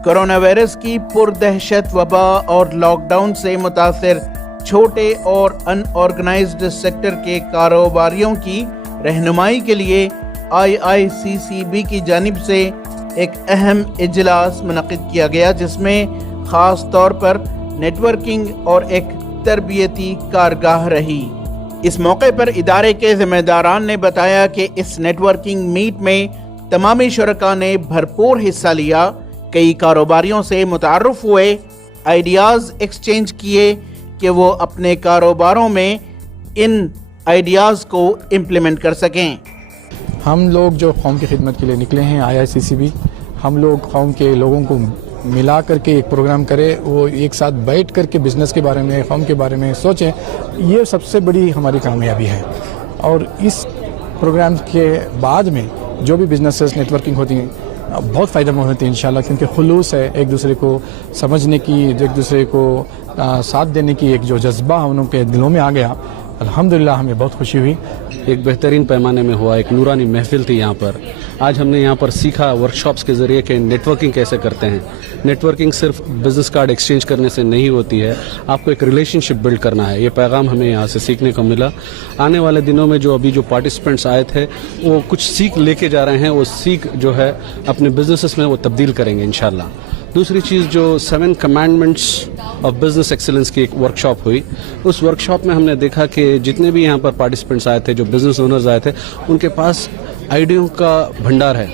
Corona virus की पुरदहशत वबा और लॉकडाउन से मुतासिर छोटे और अनऑर्गेनाइज्ड सेक्टर के कारोबारियों की रहनुमाई के लिए IICCB की जानिब से एक अहम इजलास मुनक़िद किया गया, जिसमें ख़ास तौर पर नेटवर्किंग और एक तरबियती कारगाह रही। इस मौके पर इदारे के ज़िम्मेदारान ने बताया कि इस नेटवर्किंग मीट में तमामी शुरका ने भरपूर हिस्सा लिया, कई कारोबारियों से मुतारुफ हुए, आइडियाज़ एक्सचेंज किए कि वो अपने कारोबारों में इन आइडियाज़ को इम्प्लीमेंट कर सकें। हम लोग जो कौम की खिदमत के लिए निकले हैं IICCB, हम लोग कौम के लोगों को मिला करके एक प्रोग्राम करें, वो एक साथ बैठ करके बिज़नेस के बारे में, कौम के बारे में सोचें, ये सबसे बड़ी हमारी कामयाबी है। और इस प्रोग्राम के बाद में जो भी बिजनेसेस नेटवर्किंग होती हैं बहुत फ़ायदेमंद होती है इंशाल्लाह, क्योंकि खुलूस है, एक दूसरे को समझने की, एक दूसरे को साथ देने की एक जो जज्बा हम लोगों के दिलों में आ गया, अल्हम्दुलिल्लाह हमें बहुत खुशी हुई। एक बेहतरीन पैमाने में हुआ, एक नूरानी महफिल थी यहाँ पर। आज हमने यहाँ पर सीखा वर्कशॉप्स के ज़रिए कि नेटवर्किंग कैसे करते हैं। नेटवर्किंग सिर्फ बिज़नेस कार्ड एक्सचेंज करने से नहीं होती है, आपको एक रिलेशनशिप बिल्ड करना है। ये पैगाम हमें यहाँ से सीखने को मिला। आने वाले दिनों में जो अभी जो पार्टिसिपेंट्स आए थे वो कुछ सीख लेके जा रहे हैं, वो सीख जो है अपने बिजनेसेस में वो तब्दील करेंगे इंशाल्लाह। दूसरी चीज़ जो 7 कमांडमेंट्स ऑफ बिजनेस एक्सीलेंस की एक वर्कशॉप हुई, उस वर्कशॉप में हमने देखा कि जितने भी यहाँ पर पार्टिसिपेंट्स आए थे, जो बिजनेस ओनर्स आए थे, उनके पास आइडियों का भंडार है,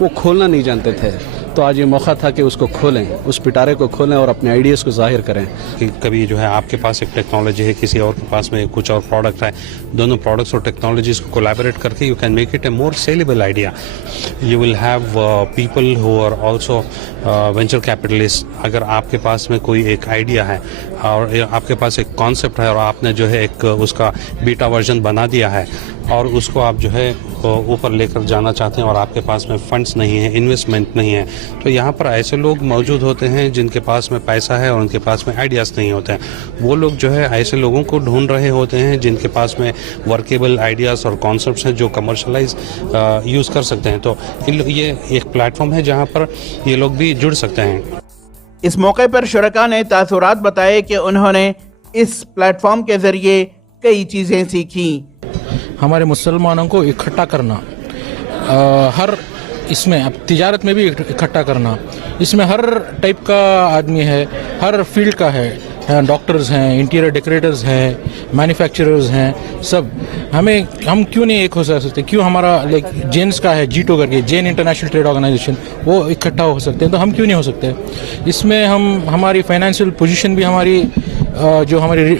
वो खोलना नहीं जानते थे। तो आज ये मौका था कि उसको खोलें, उस पिटारे को खोलें और अपने आइडियाज़ को ज़ाहिर करें। कि कभी जो है आपके पास एक टेक्नोलॉजी है, किसी और के पास में कुछ और प्रोडक्ट है, दोनों प्रोडक्ट्स और टेक्नोलॉजीज़ को कोलैबोरेट करके you can make it a more saleable idea. You will have people who are also venture capitalist. अगर आपके पास में कोई एक आइडिया है और आपके पास एक कॉन्सेप्ट है और आपने जो है एक उसका बीटा वर्जन बना दिया है और उसको आप जो है ऊपर लेकर जाना चाहते हैं और आपके पास में फंड्स नहीं है, इन्वेस्टमेंट नहीं है, तो यहाँ पर ऐसे लोग मौजूद होते हैं जिनके पास में पैसा है और उनके पास में आइडियाज़ नहीं होते हैं। वो लोग जो है ऐसे लोगों को ढूंढ रहे होते हैं जिनके पास में वर्केबल आइडियाज़ और कॉन्सेप्ट्स हैं जो कमर्शलाइज यूज़ कर सकते हैं। तो ये एक प्लेटफॉर्म है जहाँ पर ये लोग भी जुड़ सकते हैं। इस मौके पर शुरका ने तासुरात बताए कि उन्होंने इस प्लेटफॉर्म के ज़रिए कई चीज़ें सीखी। हमारे मुसलमानों को इकट्ठा करना, हर इसमें अब तिजारत में भी इकट्ठा करना, इसमें हर टाइप का आदमी है, हर फील्ड का है, डॉक्टर्स हैं, इंटीरियर डेकोरेटर्स हैं, मैन्युफैक्चरर्स हैं, सब हम क्यों नहीं एक हो सकते? क्यों हमारा लाइक जेन्स का है जीटो करके, जेन इंटरनेशनल ट्रेड ऑर्गेनाइजेशन, वो इकट्ठा हो सकते हैं, तो हम क्यों नहीं हो सकते? इसमें हम हमारी फाइनेंशियल पोजीशन भी हमारी जो हमारी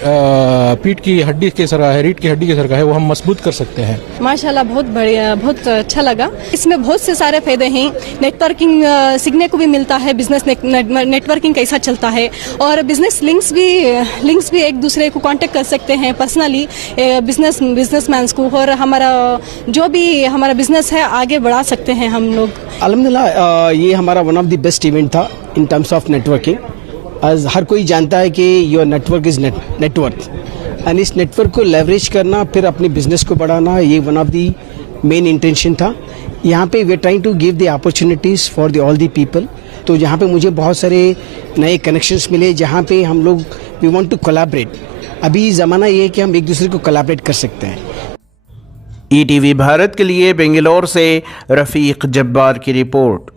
पीठ की हड्डी के सर है, रीढ़ की हड्डी के सर का है, वो हम मजबूत कर सकते हैं। माशाल्लाह बहुत बढ़िया, बहुत अच्छा लगा। इसमें बहुत से सारे फायदे हैं। नेटवर्किंग सीखने को भी मिलता है, बिजनेस नेटवर्किंग कैसा चलता है, और बिजनेस लिंक्स भी एक दूसरे को कांटेक्ट कर सकते हैं पर्सनली, बिजनेसमैन को, और हमारा जो भी हमारा बिजनेस है आगे बढ़ा सकते हैं हम लोग। अल्हम्दुलिल्लाह ये हमारा one of the best event था इन टर्म्स ऑफ नेटवर्किंग। हर कोई जानता है कि your network is network, and इस नेटवर्क को लेवरेज करना, फिर अपने बिजनेस को बढ़ाना, ये one of the main intention था। यहाँ पे we are trying to give the opportunities for the all the people. तो यहाँ पे मुझे बहुत सारे नए कनेक्शंस मिले जहाँ पे हम लोग वी वांट टू कोलैबोरेट। अभी ज़माना ये है कि हम एक दूसरे को कोलैबोरेट कर सकते हैं। ETV भारत के लिए बेंगलोर से रफ़ीक जब्बार की रिपोर्ट।